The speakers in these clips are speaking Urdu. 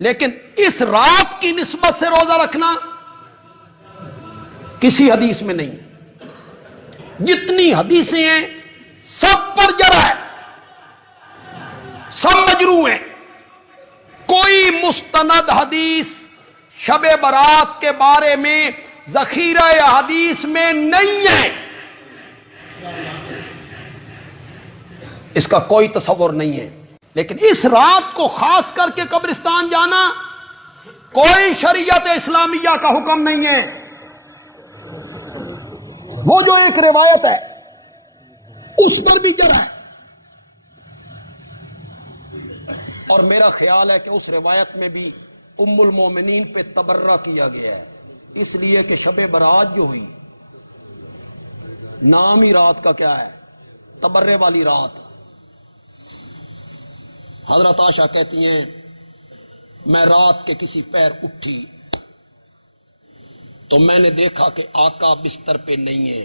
لیکن اس رات کی نسبت سے روزہ رکھنا کسی حدیث میں نہیں. جتنی حدیثیں ہیں سب پر جرح ہے، سب مجروح ہیں. کوئی مستند حدیث شب برات کے بارے میں ذخیرہ حدیث میں نہیں ہے. اس کا کوئی تصور نہیں ہے. لیکن اس رات کو خاص کر کے قبرستان جانا کوئی شریعت اسلامیہ کا حکم نہیں ہے. وہ جو ایک روایت ہے اس پر بھی جرح ہے، اور میرا خیال ہے کہ اس روایت میں بھی ام المومنین پہ تبرہ کیا گیا ہے، اس لیے کہ شب برات جو ہوئی نام ہی رات کا کیا ہے، تبرے والی رات. حضرت عائشہ کہتی ہیں میں رات کے کسی پیر اٹھی تو میں نے دیکھا کہ آقا بستر پہ نہیں ہے،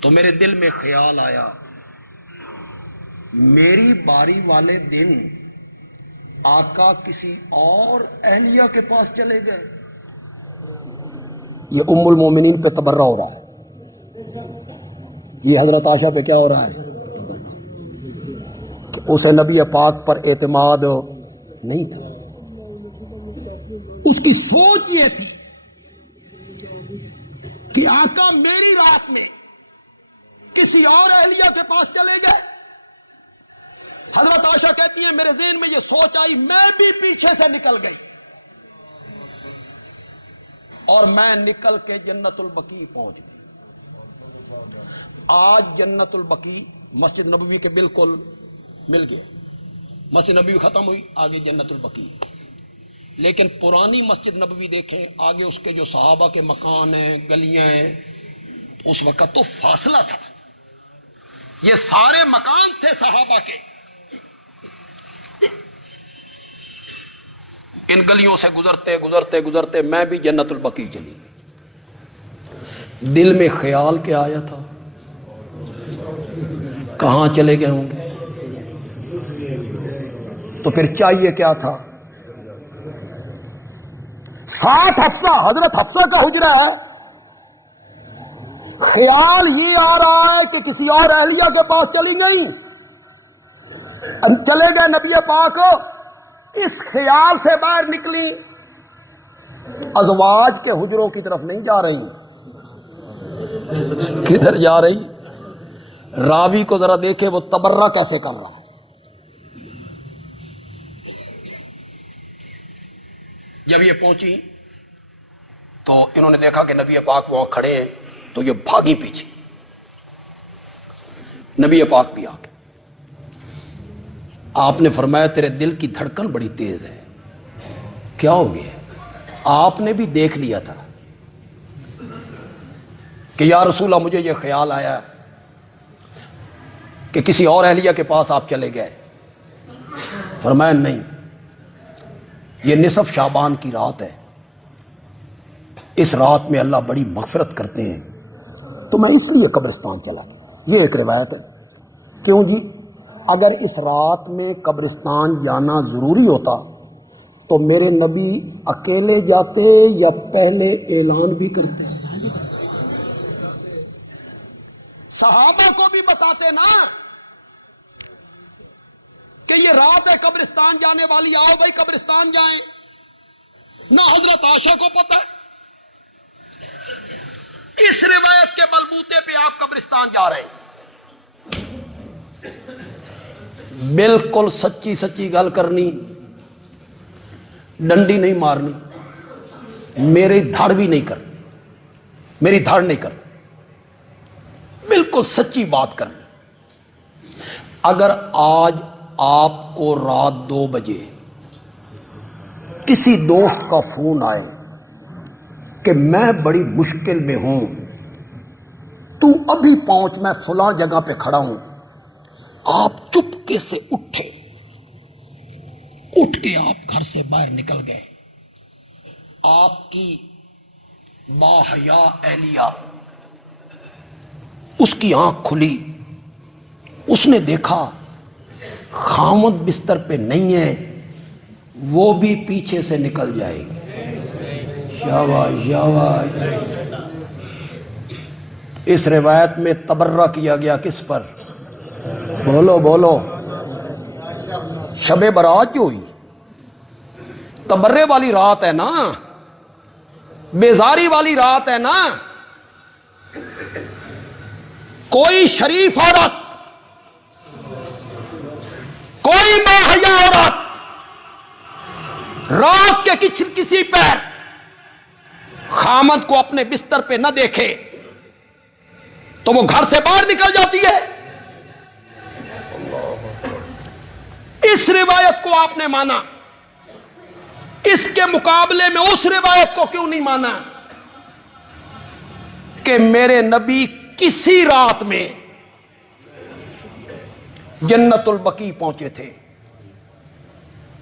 تو میرے دل میں خیال آیا میری باری والے دن آقا کسی اور اہلیہ کے پاس چلے گئے. یہ ام المومنین پہ تبرہ ہو رہا ہے، یہ حضرت عائشہ پہ کیا ہو رہا ہے، کہ اسے نبی پاک پر اعتماد نہیں تھا. اس کی سوچ یہ تھی کہ آقا میری رات میں کسی اور اہلیہ کے پاس چلے گئے. حضرت عائشہ کہتی ہیں میرے ذہن میں یہ سوچ آئی، میں بھی پیچھے سے نکل گئی اور میں نکل کے جنت البقیع پہنچ گئی. آج جنت البقیع مسجد نبوی کے بالکل مل گیا، مسجد نبوی ختم ہوئی، آگے جنت البقیع. لیکن پرانی مسجد نبوی دیکھیں، آگے اس کے جو صحابہ کے مکان ہیں، گلیاں ہیں، اس وقت تو فاصلہ تھا. یہ سارے مکان تھے صحابہ کے. ان گلیوں سے گزرتے گزرتے گزرتے میں بھی جنت البقیع چلی. دل میں خیال کیا آیا تھا، کہاں چلے گئے ہوں گے. تو پھر چاہیے کیا تھا، ساتھ حفصہ، حضرت حفصہ کا حجرہ ہے. خیال یہ آ رہا ہے کہ کسی اور اہلیہ کے پاس چلی گئیں، چلے گئے نبی پاک. اس خیال سے باہر نکلی، ازواج کے حجروں کی طرف نہیں جا رہی. کدھر جا رہی؟ راوی کو ذرا دیکھے وہ تبرہ کیسے کر رہا ہے. جب یہ پہنچی تو انہوں نے دیکھا کہ نبی پاک وہاں کھڑے ہیں، تو یہ بھاگی پیچھے. نبی پاک بھی آ گئے. آپ نے فرمایا تیرے دل کی دھڑکن بڑی تیز ہے، کیا ہو گیا؟ آپ نے بھی دیکھ لیا تھا کہ یا رسول اللہ مجھے یہ خیال آیا کہ کسی اور اہلیہ کے پاس آپ چلے گئے. فرمایا نہیں، یہ نصف شعبان کی رات ہے، اس رات میں اللہ بڑی مغفرت کرتے ہیں، تو میں اس لیے قبرستان چلا گیا. یہ ایک روایت ہے. کیوں جی؟ اگر اس رات میں قبرستان جانا ضروری ہوتا تو میرے نبی اکیلے جاتے یا پہلے اعلان بھی کرتے؟ صحابہ کو بھی بتاتے نا کہ یہ رات ہے قبرستان جانے والی، آؤ بھائی قبرستان جائیں. نہ حضرت عائشہ کو پتہ ہے. اس روایت کے بلبوتے پہ آپ قبرستان جا رہے ہیں. بالکل سچی سچی گل کرنی، ڈنڈی نہیں مارنی، میری دھڑ بھی نہیں کرنی، میری دھڑ نہیں کرنی، بالکل سچی بات کرنی. اگر آج آپ کو رات 2 بجے کسی دوست کا فون آئے کہ میں بڑی مشکل میں ہوں، تو ابھی پہنچ، میں فلاں جگہ پہ کھڑا ہوں، آپ چپکے سے اٹھے، اٹھ کے آپ گھر سے باہر نکل گئے. آپ کی باحیا اہلیہ، اس کی آنکھ کھلی، اس نے دیکھا خامد بستر پہ نہیں ہے وہ بھی پیچھے سے نکل جائے گی. شاباش شاباش. اس روایت میں تبرہ کیا گیا کس پر؟ بولو بولو. شب برات جو ہوئی تبرے والی رات ہے نا، بیزاری والی رات ہے نا. کوئی شریف عورت، کوئی باحیا عورت رات کے کسی پیر خامد کو اپنے بستر پہ نہ دیکھے تو وہ گھر سے باہر نکل جاتی ہے. اس روایت کو آپ نے مانا، اس کے مقابلے میں اس روایت کو کیوں نہیں مانا کہ میرے نبی کسی رات میں جنت البقیع پہنچے تھے؟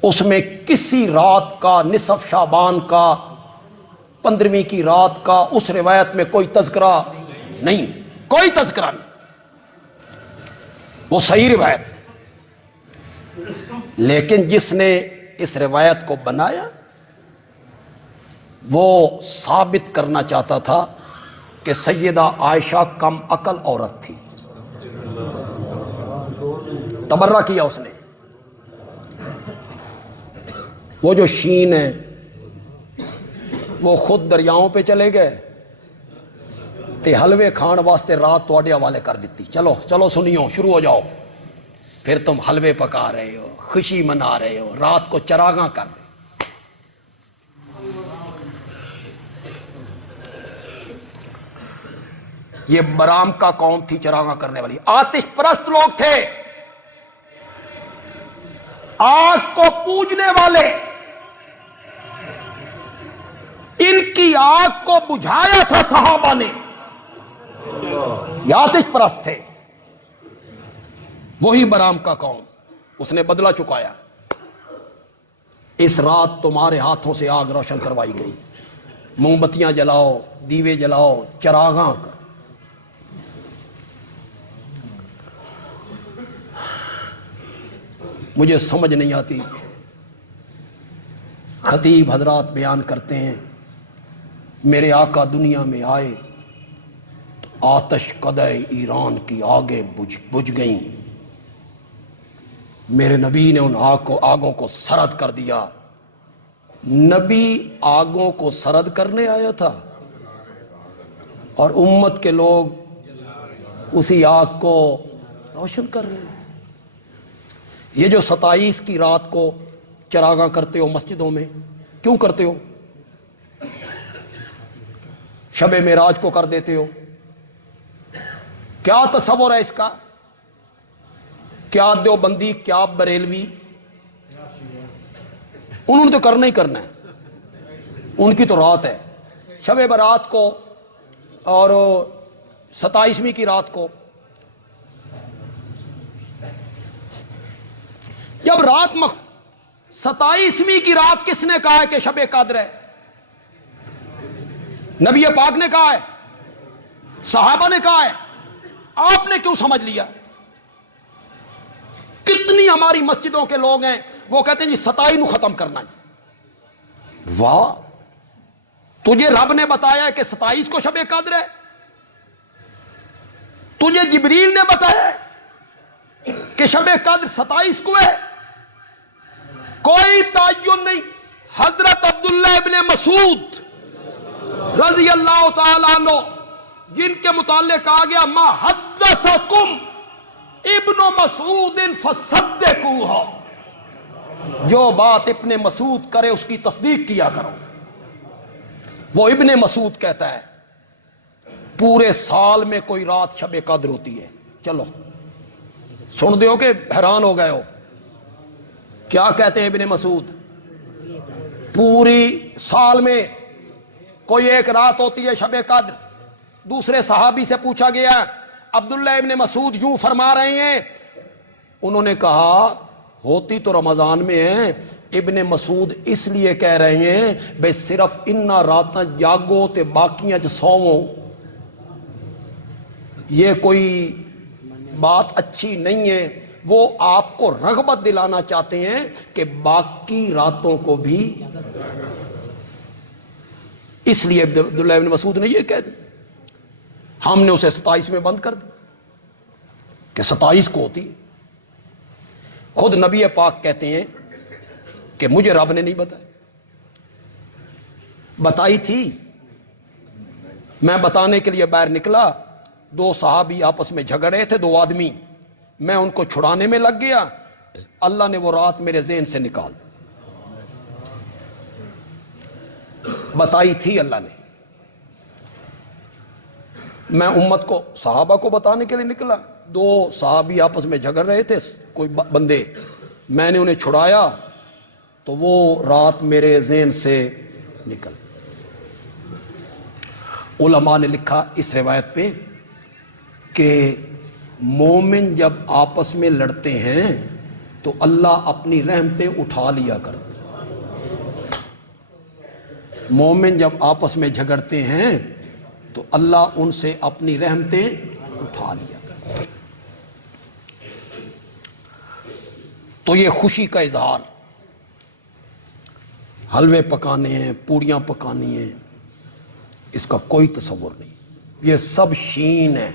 اس میں کسی رات کا، نصف شعبان کا، 15ویں کی رات کا اس روایت میں کوئی تذکرہ نہیں، کوئی تذکرہ نہیں. وہ صحیح روایت ہے. لیکن جس نے اس روایت کو بنایا وہ ثابت کرنا چاہتا تھا کہ سیدہ عائشہ کم عقل عورت تھی. تبرہ کیا اس نے. وہ جو شین ہے وہ خود دریاؤں پہ چلے گئے تے حلوے کھان واسطے رات تواڈے حوالے کر دیتی. چلو چلو سنیو، شروع ہو جاؤ. پھر تم حلوے پکا رہے ہو، خوشی منا رہے ہو، رات کو چراغاں کر رہے. یہ برام کا قوم تھی چراغاں کرنے والی، آتش پرست لوگ تھے، آگ کو پوجنے والے. ان کی آگ کو بجھایا تھا صحابہ نے. یہ آتش پرست تھے. وہی برام کا قوم، اس نے بدلہ چکایا. اس رات تمہارے ہاتھوں سے آگ روشن کروائی گئی. موم بتیاں جلاؤ، دیوے جلاؤ، چراغاں کر. مجھے سمجھ نہیں آتی. خطیب حضرات بیان کرتے ہیں میرے آقا دنیا میں آئے تو آتش قدح ایران کی آگیں بجھ گئیں. میرے نبی نے ان آگوں کو سرد کر دیا. نبی آگوں کو سرد کرنے آیا تھا اور امت کے لوگ اسی آگ کو روشن کر رہے ہیں. یہ جو 27 کی رات کو چراغاں کرتے ہو مسجدوں میں، کیوں کرتے ہو؟ شب معراج کو کر دیتے ہو. کیا تصور ہے اس کا؟ کیا دیوبندی، کیا بریلوی، انہوں نے تو کرنا ہی کرنا ہے. ان کی تو رات ہے شب برات کو اور 27ویں کی رات کو. جب رات 27ویں کی رات کس نے کہا ہے کہ شب قدر ہے؟ نبی پاک نے کہا ہے، صحابہ نے کہا ہے. آپ نے کیوں سمجھ لیا؟ کتنی ہماری مسجدوں کے لوگ ہیں وہ کہتے ہیں جی 27 نو ختم کرنا جی. واہ، تجھے رب نے بتایا ہے کہ 27 کو شب قدر ہے؟ تجھے جبریل نے بتایا ہے کہ شب قدر 27 کو ہے؟ کوئی تعین نہیں. حضرت عبداللہ ابن مسعود رضی اللہ تعالیٰ عنہ، جن کے متعلق کہا گیا ما حدثکم ابن مسعود فصدقوها، جو بات ابن مسعود کرے اس کی تصدیق کیا کرو. وہ ابن مسعود کہتا ہے پورے سال میں کوئی رات شب قدر ہوتی ہے. چلو سن دیو کہ حیران ہو گئے ہو. کیا کہتے ہیں ابن مسعود؟ پوری سال میں کوئی ایک رات ہوتی ہے شب قدر. دوسرے صحابی سے پوچھا گیا، عبداللہ ابن مسعود یوں فرما رہے ہیں. انہوں نے کہا ہوتی تو رمضان میں ہے. ابن مسعود اس لیے کہہ رہے ہیں بھئی صرف انہاں راتاں جاگو تے باقیاں چ سوو. یہ کوئی بات اچھی نہیں ہے. وہ آپ کو رغبت دلانا چاہتے ہیں کہ باقی راتوں کو بھی، اس لیے عبداللہ ابن مسعود نے یہ کہہ دی، ہم نے اسے 27 میں بند کر دی کہ 27 کو ہوتی۔ خود نبی پاک کہتے ہیں کہ مجھے رب نے نہیں بتایا، بتائی تھی، میں بتانے کے لیے باہر نکلا، 2 صحابی آپس میں جھگڑ رہے تھے، 2 آدمی، میں ان کو چھڑانے میں لگ گیا، اللہ نے وہ رات میرے ذہن سے نکال، بتائی تھی اللہ نے۔ میں امت کو، صحابہ کو بتانے کے لیے نکلا، 2 صحابی آپس میں جھگڑ رہے تھے، کوئی بندے، میں نے انہیں چھڑایا تو وہ رات میرے ذہن سے نکل۔ علماء نے لکھا اس روایت پہ کہ مومن جب آپس میں لڑتے ہیں تو اللہ اپنی رحمتیں اٹھا لیا کرتے، مومن جب آپس میں جھگڑتے ہیں تو اللہ ان سے اپنی رحمتیں اٹھا لیا کرتے۔ تو یہ خوشی کا اظہار، حلوے پکانے ہیں، پوڑیاں پکانی ہیں، اس کا کوئی تصور نہیں، یہ سب شین ہے۔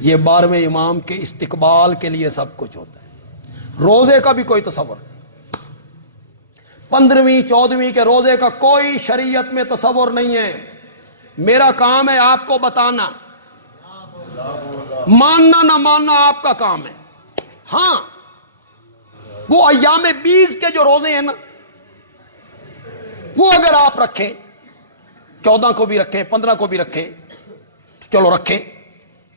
یہ 12ویں امام کے استقبال کے لیے سب کچھ ہوتا ہے۔ روزے کا بھی کوئی تصور نہیں، 15ویں 14ویں کے روزے کا کوئی شریعت میں تصور نہیں ہے۔ میرا کام ہے آپ کو بتانا، ماننا نہ ماننا آپ کا کام ہے۔ ہاں، وہ ایام 20 کے جو روزے ہیں نا، وہ اگر آپ رکھیں، 14 کو بھی رکھیں، 15 کو بھی رکھیں، چلو رکھیں،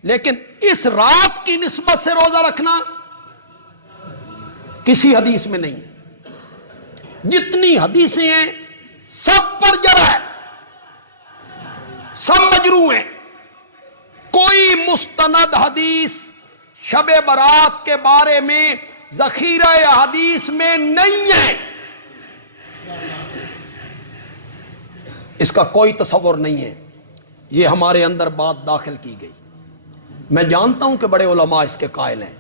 لیکن اس رات کی نسبت سے روزہ رکھنا کسی حدیث میں نہیں۔ جتنی حدیثیں ہیں سب پر جرح ہے، سب مجروح ہیں، کوئی مستند حدیث شب برات کے بارے میں ذخیرہ حدیث میں نہیں ہے، اس کا کوئی تصور نہیں ہے۔ یہ ہمارے اندر بات داخل کی گئی، میں جانتا ہوں کہ بڑے علماء اس کے قائل ہیں،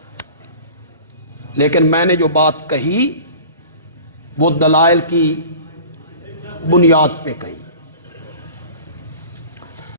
لیکن میں نے جو بات کہی وہ دلائل کی بنیاد پہ کہی۔